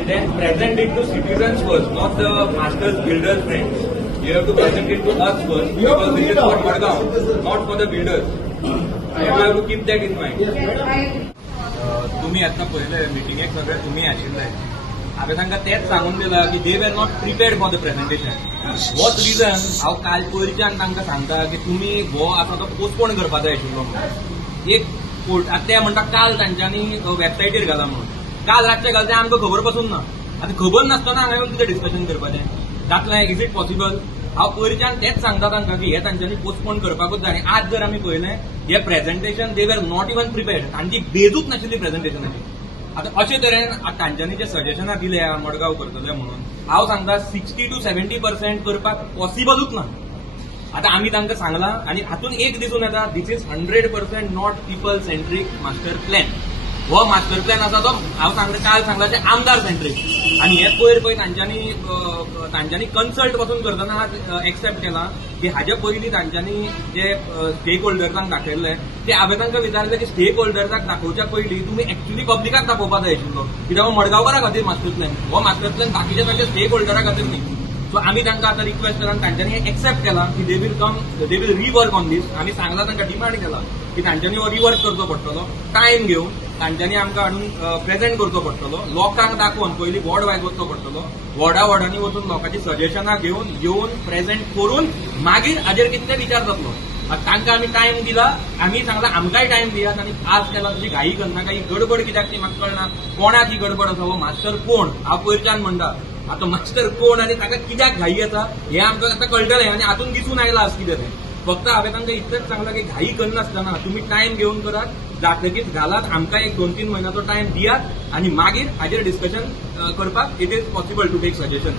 and then present it to citizens first, not the masters, builders, friends. You have to present it to us first because this is for Madgaon, not for the builders. You have to keep that in mind. तुम्ही आता पहिले मिटिंगेक सगळे तुम्ही आशिल्ले हांवें तांकां तेच सांगून दिलां की दे वर not prepared for the presentation. What reason हांव काल पयरच्यान तांकां सांगता की तुमी हो आसा तो पोस्टपोन करपाक जाय आशिल्लो म्हणून. एक कोर्ट ते म्हणटा काल तांच्यांनी वेबसायटीर घाला म्हणून. काल रातचे घालता आमकां खबर पासून ना. आतां खबर नासतना हांगा येवन कितें डिस्कशन करपाचें जातलें? Is it possible? हांव पयरच्यान तेच सांगता तांकां की हे तांच्यांनी पोस्टपोन करपाकूच जाय. आनी आज जर आमी पळयलें हे प्रेझेंटेशन दे वर नॉट इवन प्रिपेर्ड. तांची बेजूच नाशिल्ली प्रेझेंटेशनाची. आता अशे तरेन तांच्यांनी जे सजेशनां दिल्या मडगांव करतले म्हणून हांव सांगता 60 to 70% करपाक पॉसिबलूच ना. आता आमी तांकां सांगलां आनी हातून एक दिसून येता this is 100% not people centric master plan. हो मास्टर प्लॅन आसा तो हांव सांगता काल सांगला ते आमदार सेंट्रीक. आनी हे पयर तांच्यांनी कन्सल्ट पासून करतना एक्सेप्ट केला की हाजे पयलीं तांच्यांनी जे स्टेक होल्डर्सांक दाखयल्ले ते हांवें तांकां विचारलें की स्टेक होल्डर्सांक दाखोवच्या पयलीं तुमी एक्चुअली पब्लिकाक दाखोवपाक जाय आशिल्लो कित्याक हो मडगांवकारां खातीर मास्टर प्लॅन. हो मास्टर प्लॅन बाकीच्या तांच्या स्टेक होल्डरां खातीर न्ही. सो आमी तांकां आतां रिक्वेस्ट केला तांच्यांनी एक्सेप्ट केला की दे वील रिवर्क ऑन दीस. आमी सांगला तांकां डिमांड केला की तांच्यांनी हो रिवर्क करचो पडटलो टायम घेवन. तांच्यांनी आमकां हाडून प्रेझेंट करचो पडटलो लोकांक दाखोवन पयलीं वॉर्ड वायज वचचो पडटलो. वॉर्डांनी वचून लोकांची सजेशनां घेवन प्रेझेंट करून मागीर हाजेर कितें विचार जातलो. तांकां आमी टायम दिला. आमी सांगला आमकांय टायम दियात आनी आज केला तुजी घाई करनाका. ही गडबड कित्याक ती म्हाका कळना. कोणाक ही गडबड आसा? हो मास्टर कोण? हांव पयरच्यान म्हणटा आता मास्टर कोण आनी ताका कित्याक घाई येता हें आमकां आतां कळटलें आनी हातून दिसून आयलां आज कितें तें. फक्त हांवें तांकां इतलेंच सांगलां की घाई करनासतना तुमी टायम घेवन करात. जातकीच घालात. आमकां एक 2-3 म्हयन्याचो टायम दियात आनी मागीर हाजेर डिस्कशन करपाक it is possible to take suggestion.